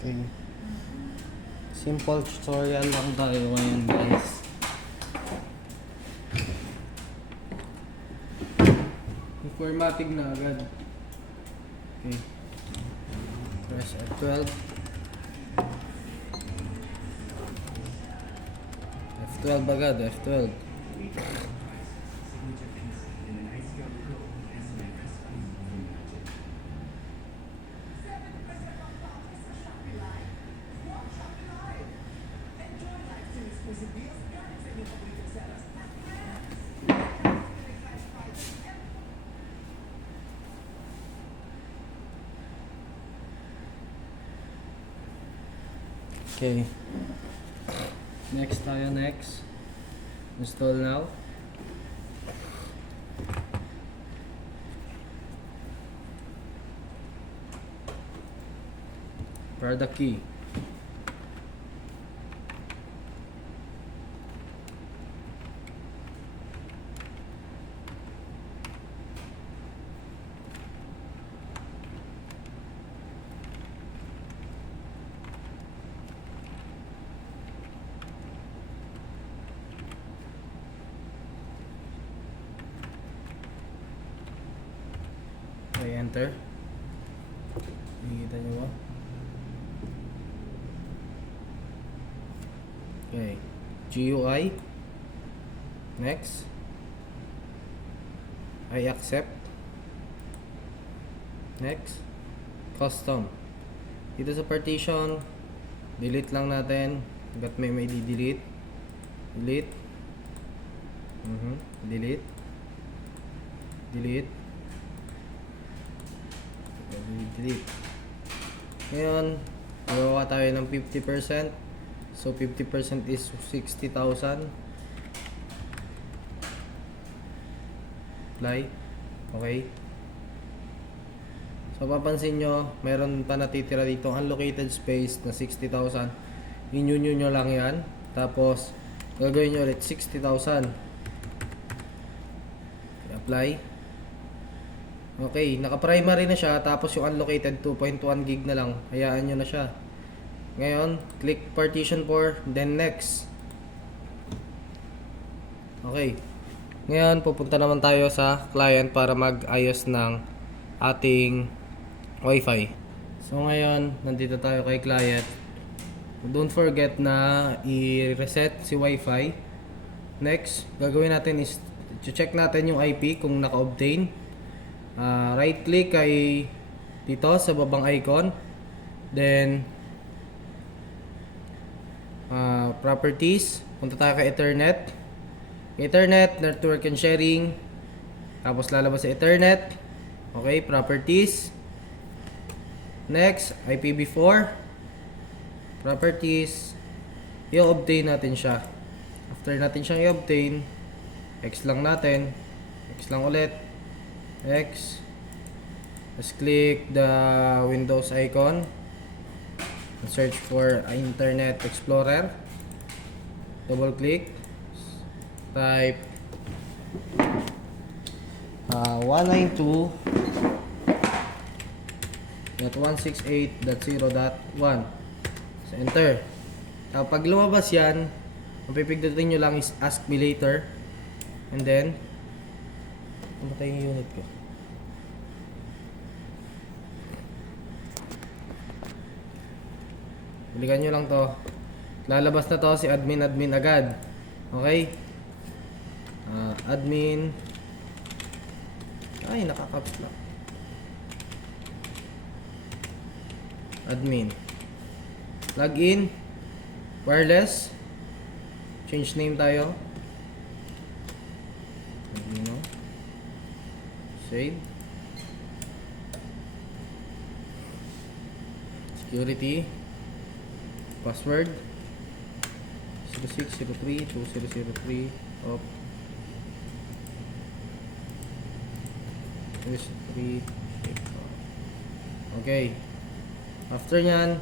Okay. Simple tutorial lang tayo ngayon, guys. Formatting na agad. Okay. Press F12. F12 agad, F12. Okay. Next tayo, next. Install now. Product key. Okay, enter. Nakikita nyo ba? Okay. GUI. Next. I accept. Next. Custom. Dito sa partition, delete lang natin. Hanggat may delete. Delete. Delete. Delete. Delete. Ngayon, magawa tayo ng 50%. So, 50% is 60,000. Apply. Okay. So, papansin nyo, meron pa natitira dito unallocated space na 60,000. Inyo nyo lang yan. Tapos, gagawin nyo ulit 60,000. Apply. Okay, naka-primary na siya. Tapos yung unallocated 2.1 gig na lang. Hayaan nyo na siya. Ngayon, click partition for, then next. Okay. Ngayon, pupunta naman tayo sa client para mag-ayos ng ating Wi-Fi. So ngayon, nandito tayo kay client. Don't forget na i-reset si Wi-Fi. Next, gagawin natin is check natin yung IP kung naka-obtain. Right click kay dito sa babang icon. Then properties, punta tayo kay Ethernet. Ethernet, network and sharing. Tapos lalabas sa Ethernet. Okay, properties. Next, IPv4. Properties. I-obtain natin siya. After natin siyang i-obtain, X lang natin. X lang ulit. X. Let's click the Windows icon. Search for Internet Explorer. Double click. Type 192.168.0.1. So enter. Pag lumabas yan, ang pipigdutin nyo lang is ask me later. And then pumatay yung unit ko. Balikan nyo lang to. Lalabas na to si admin agad. Okay? Admin. Ay, nakakaps lang. Admin. Login. Wireless. Change name tayo. Save. Security. Password 06032003 of 03. Okay. After nyan,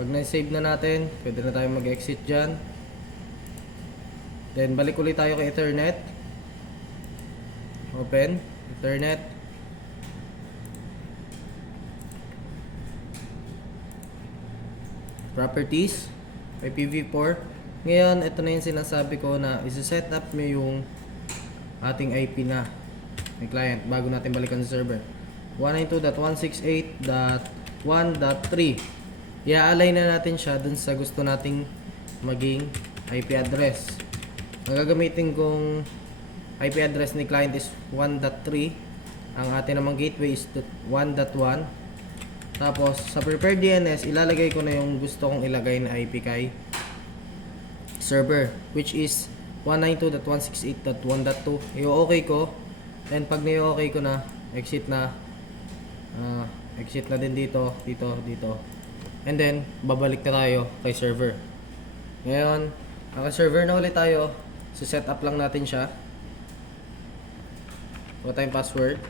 pag na-save na natin, pwede na tayo mag-exit dyan. Then balik ulit tayo kay Ethernet. Open Ethernet. properties, IPv4. Ngayon, ito na yung sinasabi ko na isa-set up nyo yung ating IP na may client bago natin balikan sa server. 192.168.1.3. I-align na natin siya dun sa gusto nating maging IP address. Ang gagamitin kong IP address ni client is 1.3. Ang ating namang gateway is 1.1. Tapos sa prepared DNS, ilalagay ko na yung gusto kong ilagay na IP kay server, which is 192.168.1.2. I-okay ko, and pag na-okay ko na, exit na din dito, and then babalik na tayo kay server. Ngayon, naka-server na ulit tayo. So set up lang natin siya. Kuha tayong password.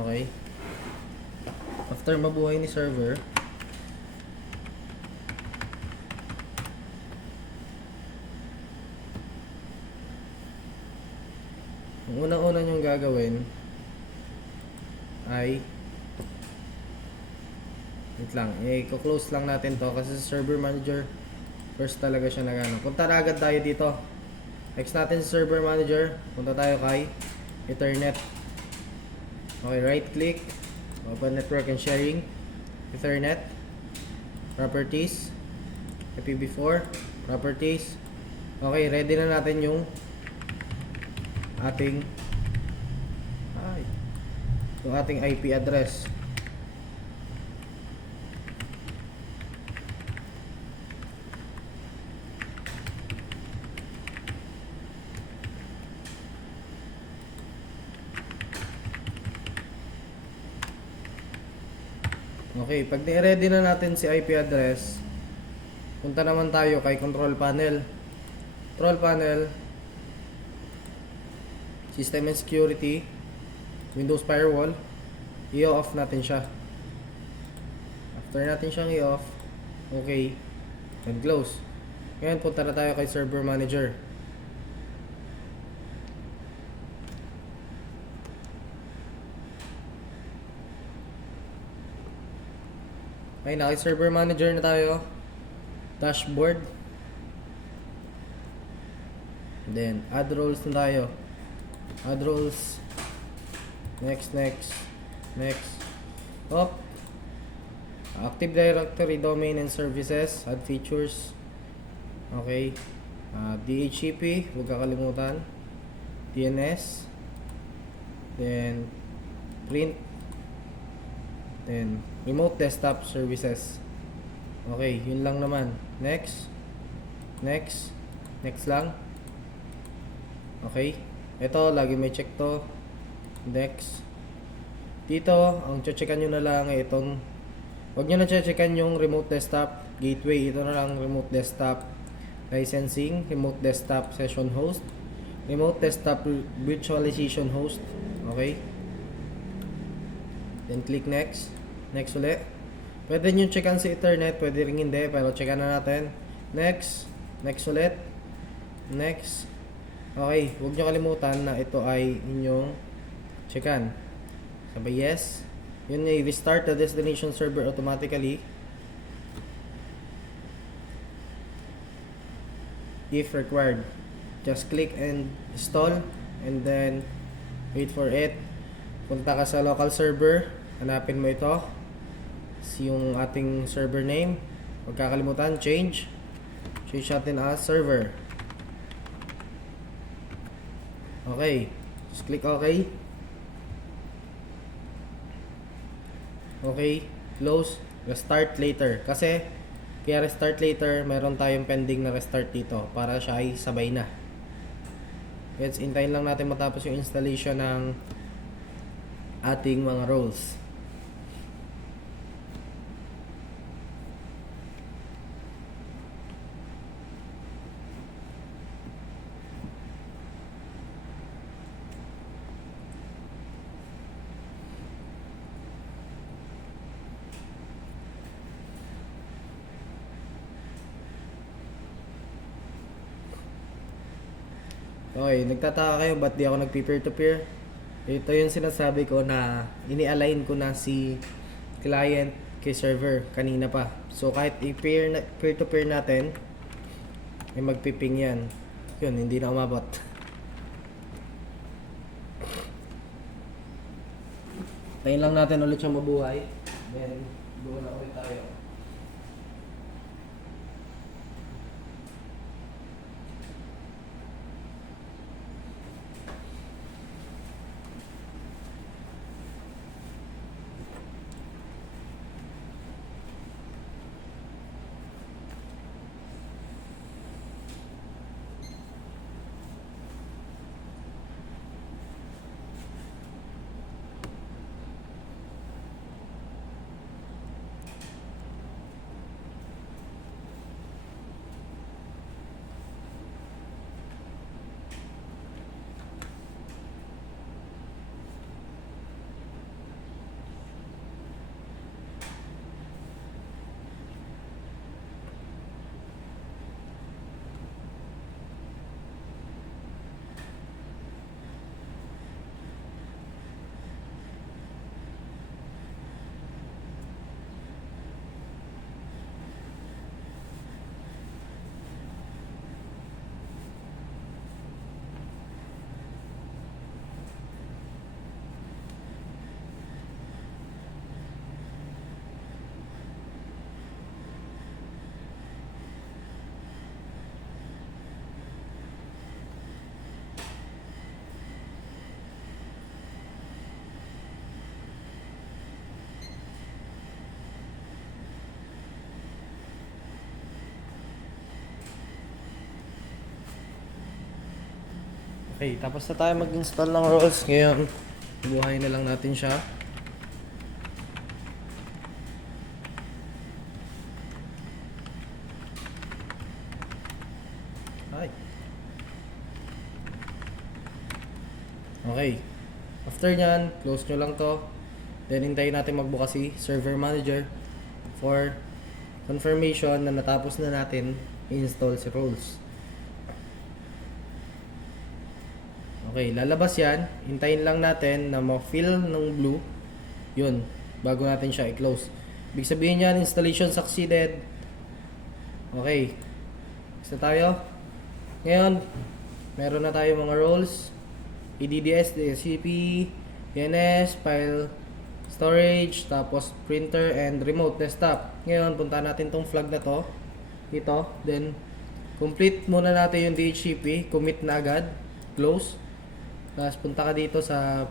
Okay. After mabuhay ni server, ang unang-una nyong gagawin ay wait lang, i-close lang natin to kasi sa server manager first talaga siya nagano. Punta na agad tayo dito. Next natin sa server manager, punta tayo kay Ethernet. Okay, right click, open network and sharing, Ethernet, properties, IPv4, properties. Okay, ready na natin yung ating IP address. Okay, pag ni-ready na natin si IP address, punta naman tayo kay control panel. Control panel, System and Security, Windows Firewall, i-off natin siya. After natin siyang i-off, okay, and close. Ngayon, punta na tayo kay Server Manager. Okay, naka-Server Manager na tayo. Dashboard. Then, add roles na tayo. Add roles. Next. Up. Active Directory, Domain and Services. Add features. Okay. DHCP, huwag kakalimutan. DNS. Then, print. Then, Remote Desktop Services. Okay, yun lang naman. Next lang. Okay. Ito, lagi may check to. Next. Dito, ang checkan nyo na lang ay itong, huwag nyo na checkan yung Remote Desktop Gateway. Ito na lang, Remote Desktop Licensing, Remote Desktop Session Host, Remote Desktop Virtualization Host. Okay. Then click next. Next ulit. Pwede nyo checkan si Ethernet, pwede rin hindi, pero checkan na natin. Next ulit. Next. Okay, huwag nyo kalimutan na ito ay inyong checkan. Sabay yes. Yun ay restart the destination server automatically if required. Just click and install and then wait for it. Punta ka sa local server, hanapin mo ito, yung ating server name. Huwag kakalimutan, change natin as server. Okay, just click OK. Okay, close, restart later. Kasi kaya restart later, meron tayong pending na restart dito para siya ay sabay na. Let's hintayin lang natin matapos yung installation ng ating mga roles. Okay, nagtataka kayo ba't di ako nagpi-peer-to-peer? Ito yung sinasabi ko na ini-align ko na si client kay server kanina pa. So kahit i-pair peer to pair natin, ay magpiping yan. Yun, hindi na umabot. Tayin lang natin ulit siyang mabuhay. Then, doon na ulit tayo. Okay, tapos na tayo mag-install ng rolls. Ngayon, buhay na lang natin siya. Ay. Okay. After nyan, close nyo lang to. Then, hintayin natin magbukas si Server Manager for confirmation na natapos na natin i-install si roles. Okay, lalabas yan. Hintayin lang natin na ma-fill ng blue. Yun, bago natin siya i-close. Ibig sabihin yan, installation succeeded. Okay. Isa tayo. Ngayon, meron na tayo mga roles. EDDS, DSCP, DNS, file storage, tapos printer and remote desktop. Ngayon, punta natin tong flag na to. Ito. Then, complete muna natin yung DHCP. Commit na agad. Close. Tapos punta ka dito sa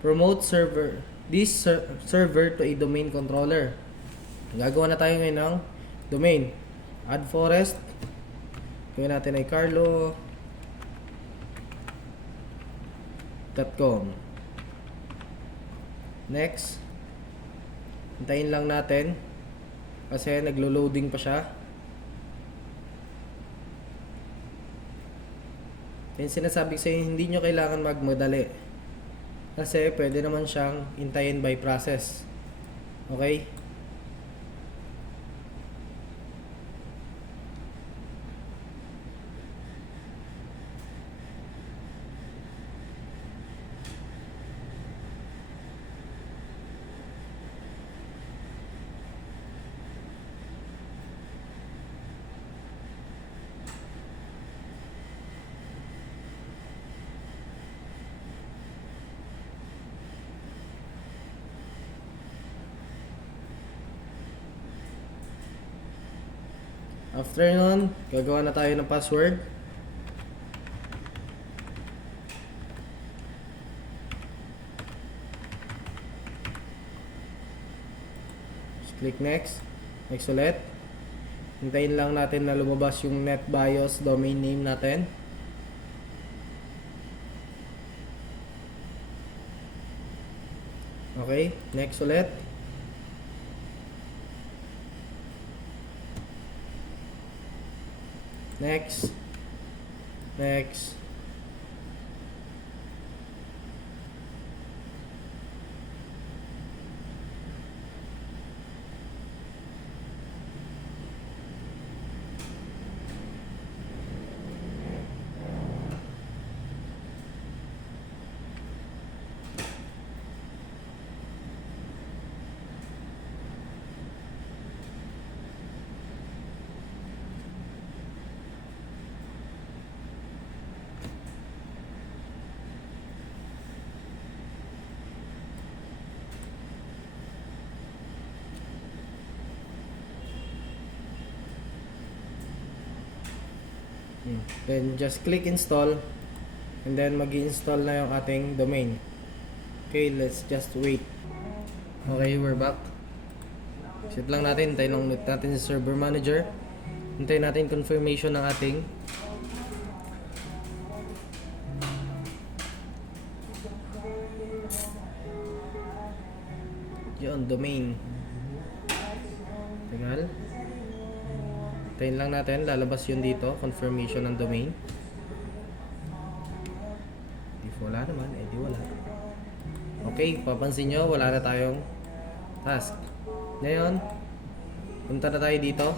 promote server, server to a domain controller. Gagawa na tayo ngayon ng domain. Add forest. Gawin natin ay carlo.com. Next. Hintayin lang natin kasi naglo-loading pa siya. Yung sinasabi ko sa inyo, hindi nyo kailangan magmadali. Kasi pwede naman siyang hintayin by process. Okay? After nun, gagawa na tayo ng password. Just click next. Next ulit. Hintayin lang natin na lumabas yung NetBIOS domain name natin. Okay, next ulit. Next. Next. Then just click install and then mag-install na yung ating domain. Okay, let's just wait. Okay, we're back. Set lang natin, hintayin lang ulit natin sa server manager. Hintayin natin confirmation ng ating yun, domain. Tagal. Hintayin lang natin, lalabas yun dito, confirmation ng domain. If wala naman, di wala. Okay, papansin nyo, wala na tayong task. Ngayon, punta na tayo dito.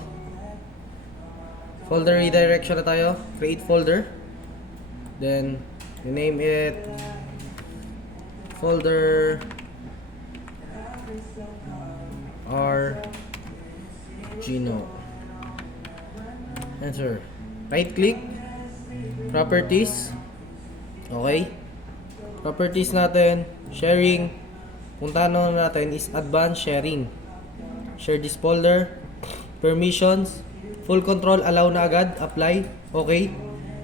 Folder redirection na tayo. Create folder. Then, rename it folder Gino. Enter. Right click. Properties. Okay. Properties natin. Sharing. Punta na natin is advanced sharing. Share this folder. Permissions. Full control. Allow na agad. Apply. Okay.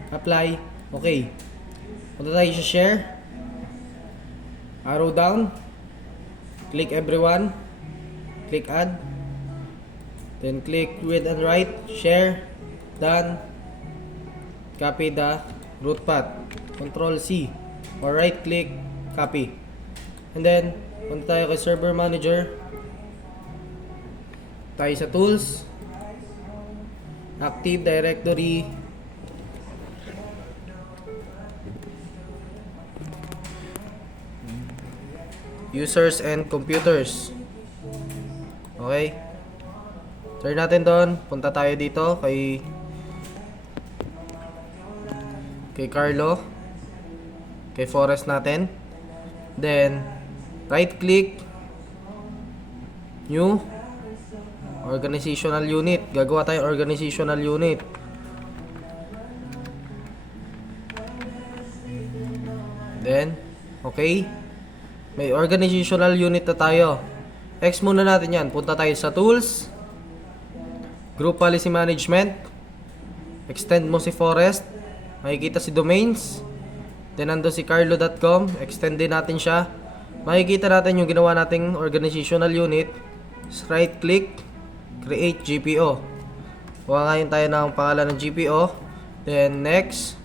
Apply. Okay. Punta tayo sa share. Arrow down. Click everyone. Click add. Then click read and write. Share. Done. Copy the root path. Control C. Or right click. Copy. And then, punta tayo kay server manager. Tayo sa tools. Active Directory. Users and computers. Okay. Turn natin doon. Punta tayo dito kay Carlo. Kay Forest natin. Then, right click. New. Organizational unit. Gagawa tayo organizational unit. Then, okay. May organizational unit na tayo. X muna natin yan. Punta tayo sa tools. Group policy management. Extend mo si Forest. Makikita si domains. Then nando si carlo.com. Extend din natin siya. Makikita natin yung ginawa nating organizational unit. Right click. Create GPO. Kuha ngayon tayo ng pangalan ng GPO. Then next.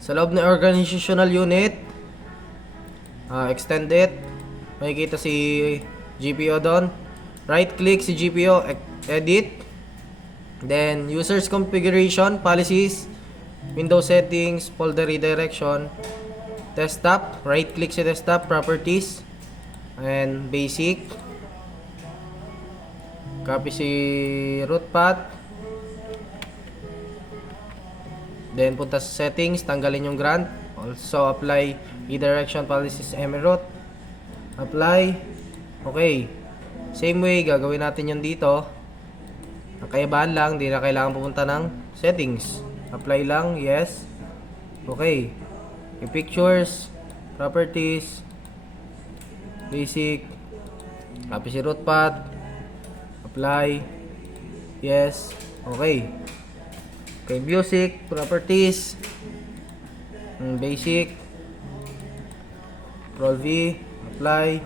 Sa loob ng organizational unit. Extend it. Makikita si GPO doon. Right click si GPO. Edit. Then users configuration. Policies. Windows settings. Folder redirection. Desktop. Right click si desktop. Properties. And basic. Copy si root path. Then punta sa settings, tanggalin yung grant. Also apply redirection policies root. Apply. Okay. Same way, gagawin natin yun dito. Ang kaibahan lang, di na kailangan pupunta ng settings. Apply lang, yes. Okay. Yung pictures, properties, basic. Copy si root path. Apply. Yes. Okay. Okay, music, properties. Basic. Control V. Apply.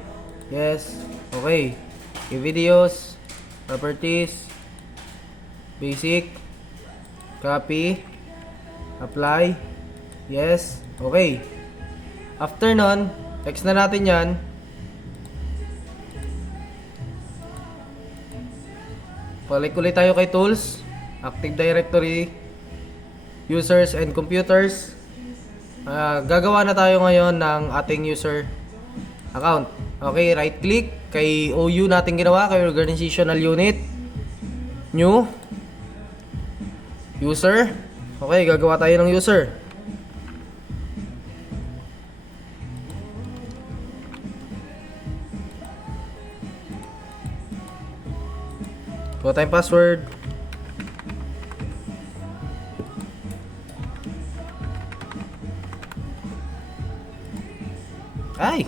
Yes. Okay. Okay, videos, properties. Basic. Copy. Apply. Yes. Okay. After nun, text na natin yan. Balik ulit tayo kay tools, Active Directory, users and computers. Gagawa na tayo ngayon ng ating user account. Okay, right click kay OU natin ginawa, kay organizational unit. New user. Okay, gagawa tayo ng user. Kuha tayong password. Ay!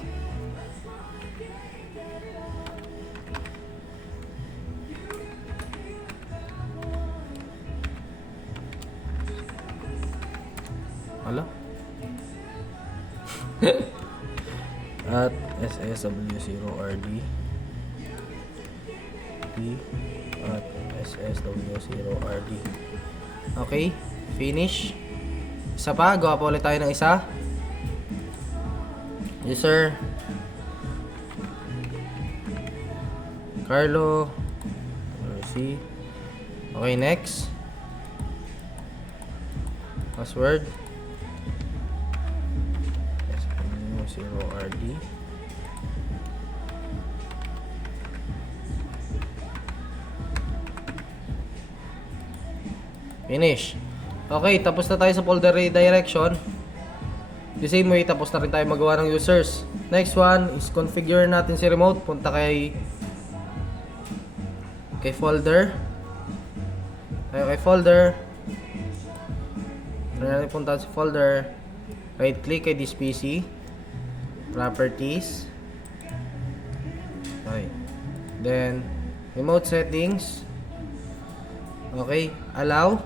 at ssw0rd at ssw0rd. Okay, finish. Isa pa, gawa pa ulit tayo ng isa. Yes sir. Carlo. See. Okay, next. Password. ssw0rd. Finish. Okay, tapos na tayo sa folder redirection. The same way, tapos na rin tayo magawa ng users. Next one is configure natin si remote. Punta kay folder. Tayo kay folder. Punta sa folder. Right click kay this PC. Properties. Okay. Then remote settings. Okay, allow.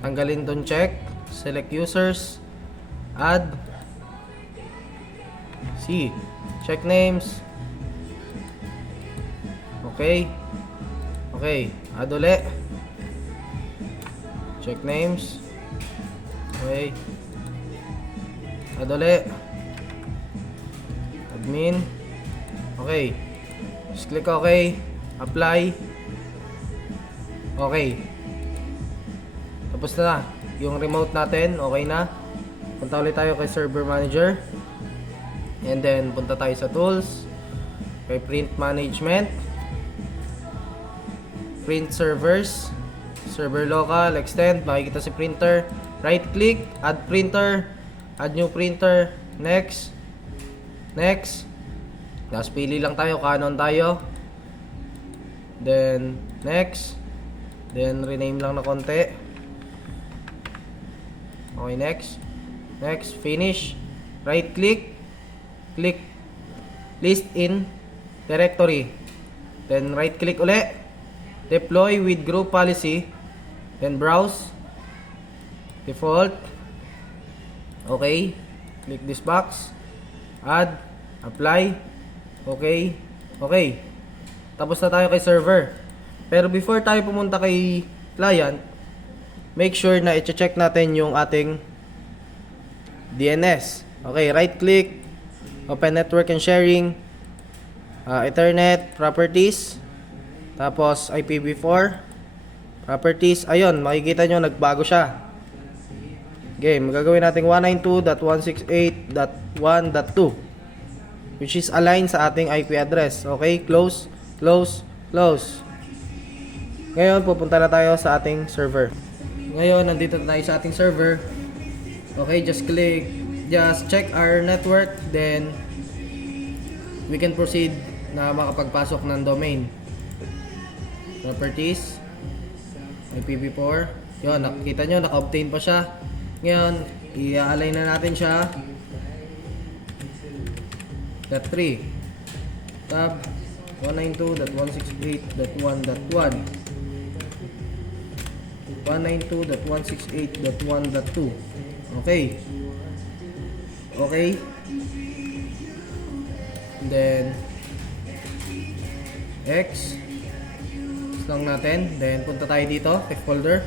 Tanggalin don check. Select users. Add. C. Check names. Okay. Okay, add ulit. Check names. Okay. Add ulit. Admin. Okay. Just click OK. Apply. Okay. Tapos na. Yung remote natin, okay na. Punta ulit tayo kay server manager. And then, punta tayo sa tools. Kay print management. Print servers. Server local, extend. Makikita si printer. Right click, add printer. Add new printer. Next. Next. Tapos pili lang tayo, Canon tayo. Then, next. Then, rename lang na konti. Okay, next. Next, finish. Right click. Click list in directory. Then, right click ulit. Deploy with group policy. Then, browse. Default. Okay. Click this box. Add. Apply. Okay. Okay. Tapos na tayo kay server. Pero before tayo pumunta kay client, make sure na i-check natin yung ating DNS. Okay, right click, open network and sharing, Ethernet, properties, tapos IPv4, properties. Ayun, makikita nyo, nagbago siya. Okay, magagawin natin 192.168.1.2, which is aligned sa ating IP address. Okay, close, close, close. Ngayon, pupunta na tayo sa ating server. Ngayon, nandito na tayo sa ating server. Okay, just check our network, then we can proceed na makapagpasok ng domain. Properties, IPv4. Yun, nakikita nyo, naka-obtain pa siya. Ngayon, i-align na natin siya. .3 tab 192.168.1.1 192.168.1.2. Okay. Okay. Then X lang natin. Then punta tayo dito kay folder.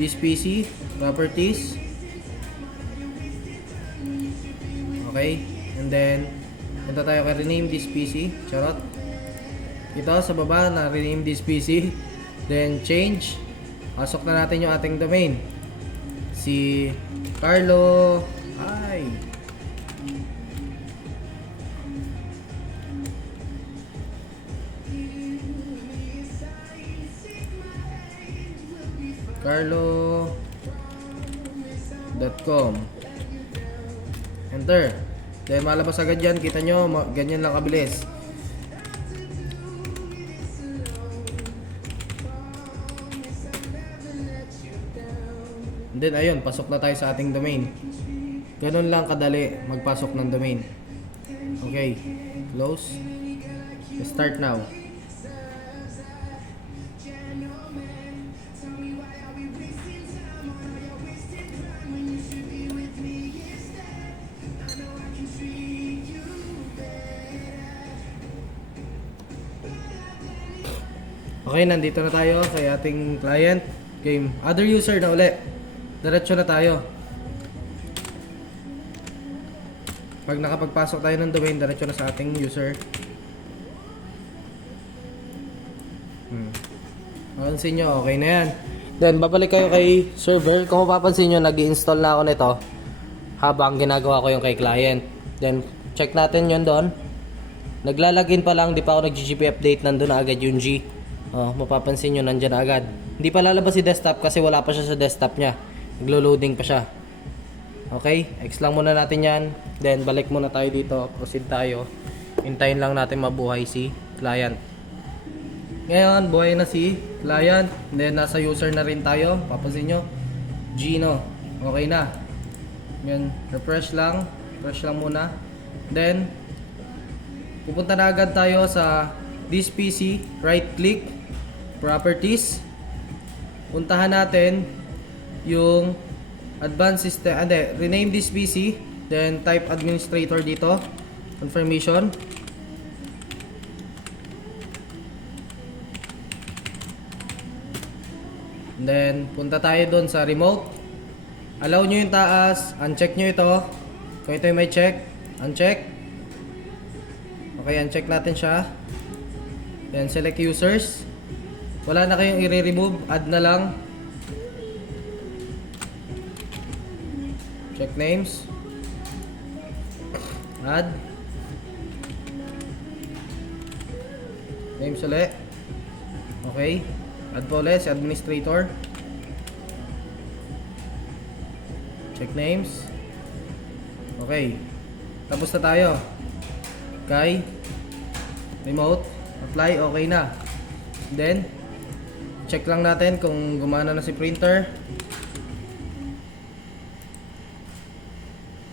This PC, properties. Okay. And then punta tayo kay rename this PC. Charot. Ito sa baba na rename this PC. Then change. Pasok na natin yung ating domain. Si Carlo. Hi. Carlo.com. Enter. Then malabas agad yan. Kita nyo, ganyan lang kabilis. And then ayun, pasok na tayo sa ating domain. Ganun lang kadali magpasok ng domain. Okay, close. Start now. Okay, nandito na tayo kay ating client. Game. Other user na uli. Diretso na tayo. Pag nakapagpasok tayo ng domain, diretso na sa ating user. Mapansin nyo, okay na yan. Then, babalik kayo kay server. Kung mapapansin nyo, nag-i-install na ako nito habang ginagawa ko yung kay client. Then, check natin yun doon. Naglalagin pa lang, di pa ako nag-GGP update, nandun na agad yung G. Mapapansin nyo, nandyan na agad. Hindi pa lalabas si desktop kasi wala pa siya sa desktop niya. Naglo-loading pa siya. Okay, X lang muna natin yan. Then, balik muna tayo dito. Proceed tayo. Hintayin lang natin mabuhay si client. Ngayon, buhay na si client. Then, nasa user na rin tayo. Papansin nyo, Gino. Okay na. Ngayon, refresh lang. Refresh lang muna. Then, pupunta na agad tayo sa this PC. Right click. Properties. Puntahan natin yung advanced system. Rename this PC. Then, type administrator dito. Confirmation. Then, punta tayo doon sa remote. Allow nyo yung taas. Uncheck nyo ito. Kung ito yung may check, uncheck. Okay, uncheck natin siya. Then, select users. Wala na kayong i-remove. Add na lang. Check names. Add. Names ulit. Okay. Add po ulit si administrator. Check names. Okay. Tapos na tayo. Kay remote. Apply. Okay na. Then, check lang natin kung gumana na si printer.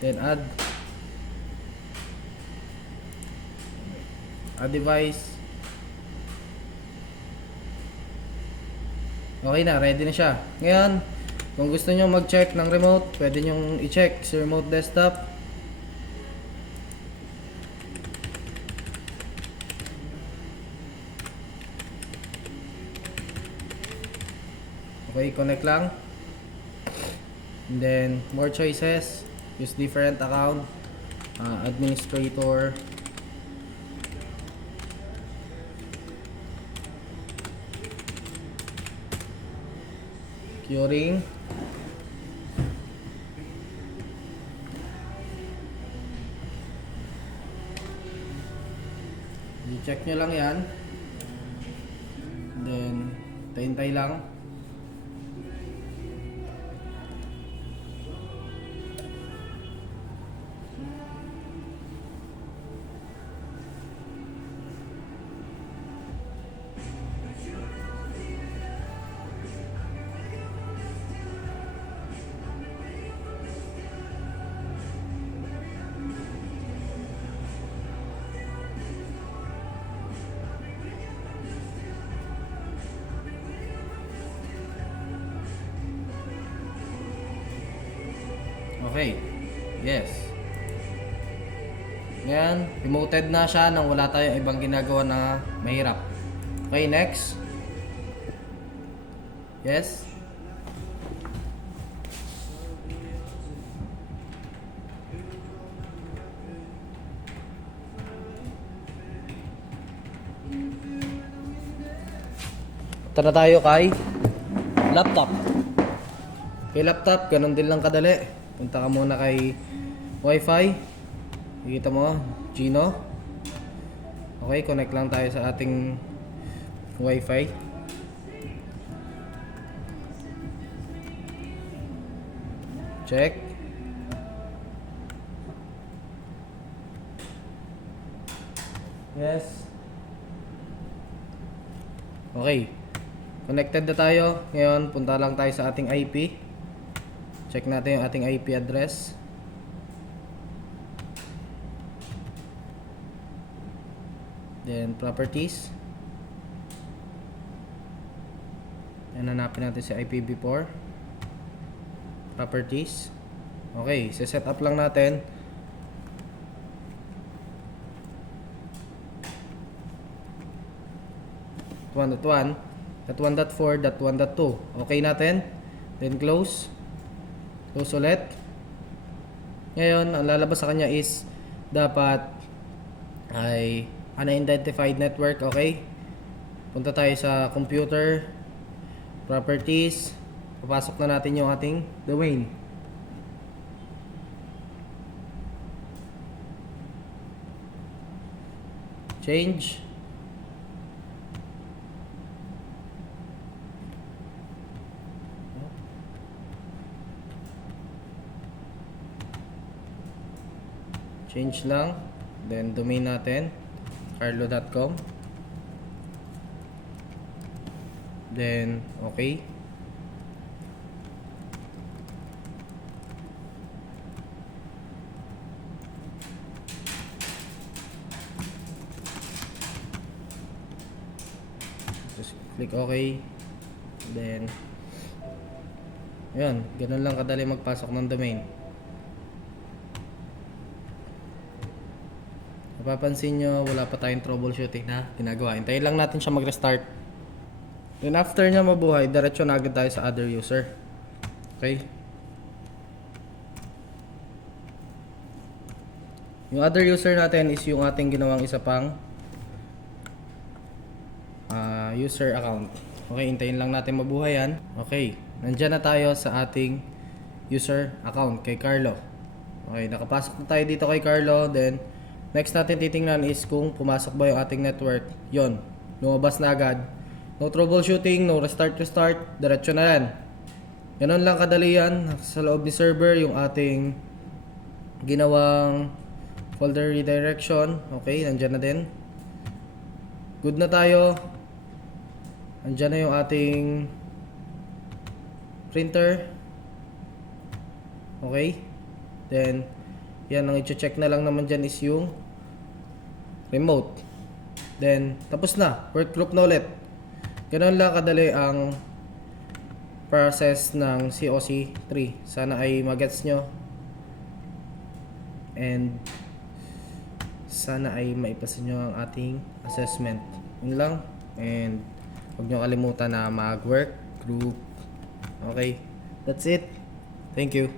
Then, add device. Okay na, ready na siya. Ngayon, kung gusto nyo mag-check ng remote, pwede nyo i-check si remote desktop. Okay, connect lang. And then, more choices. Use different account. Administrator. Curing. I-check nyo lang yan. Then, hintay lang. Okay. Yes. Ngayon, remoted na siya nang wala tayong ibang ginagawa na mahirap. Okay, next. Yes. Punta na tayo kay laptop. Kay laptop, ganun din lang kadali. Punta ka muna kay Wi-Fi. Nakikita mo, Gino. Okay, connect lang tayo sa ating Wi-Fi. Check. Yes. Okay. Connected na tayo. Ngayon, punta lang tayo sa ating IP. Check natin yung ating IP address. Then, properties. Yan, hanapin natin si IPv4. Properties. Okay, set up lang natin. One. .1.4.1.2. Okay natin. Then close. Close ulit. Ngayon, ang lalabas sa kanya is dapat ay unidentified network. Okay. Punta tayo sa computer, properties. Papasok na natin yung ating domain. Change. Change lang. Then domain natin carlo.com. Then okay. Just click okay. Then yun, ganun lang kadali magpasok ng domain. Mapapansin nyo, wala pa tayong troubleshooting na ginagawa. Hintayin lang natin siya mag-restart. Then after niya mabuhay, diretso na agad tayo sa other user. Okay? Yung other user natin is yung ating ginawang isa pang user account. Okay, hintayin lang natin mabuhay yan. Okay, nandyan na tayo sa ating user account kay Carlo. Okay, nakapasok na tayo dito kay Carlo. Then next natin titingnan is kung pumasok ba yung ating network. Yon, lumabas na agad. No troubleshooting, no restart, diretso na yan. Ganun lang kadali yan. Sa loob ni server yung ating ginawang folder redirection. Okay, nandyan na din. Good na tayo. Nandyan na yung ating printer. Okay. Then yan, ang i-check na lang naman dyan is yung remote. Then, tapos na. Work group na ulit. Ganun lang kadali ang process ng COC 3. Sana ay magets nyo. And sana ay maipasa nyo ang ating assessment. Yun lang. And huwag nyo kalimutan na mag-work group. Okay. That's it. Thank you.